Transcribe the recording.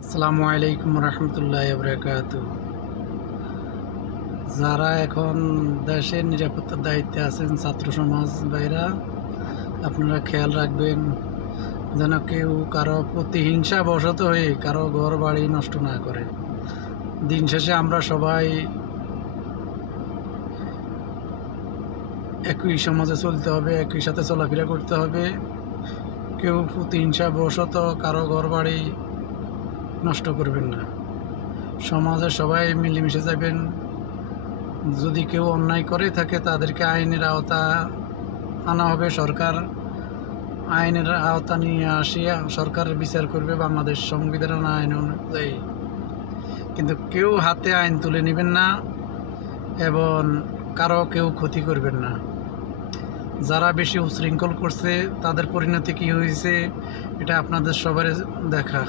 আসসালামু আলাইকুম রহমতুল্লাহ বরকাতু। যারা এখন দেশের নিরাপত্তার দায়িত্বে আছেন, ছাত্র সমাজ ভাইরা, আপনারা খেয়াল রাখবেন যেন কেউ কারো প্রতিহিংসা বশত হয়ে কারো ঘর বাড়ি নষ্ট না করে। দিন শেষে আমরা সবাই একই সমাজে চলতে হবে, একই সাথে চলাফেরা করতে হবে। কেউ প্রতিহিংসা বশত কারো ঘর বাড়ি নষ্ট করবেন না। সমাজে সবাই মিলেমিশে যাবেন। যদি কেউ অন্যায় করে থাকে তাদেরকে আইনের আওতা আনা হবে। সরকার আইনের আওতা নিয়ে আসিয়া সরকার বিচার করবে বাংলাদেশ সংবিধান আইন অনুযায়ী। কিন্তু কেউ হাতে আইন তুলে নেবেন না এবং কারো কেউ ক্ষতি করবেন না। যারা বেশি উশৃঙ্খল করছে তাদের পরিণতি কী হয়েছে এটা আপনাদের সবার দেখা।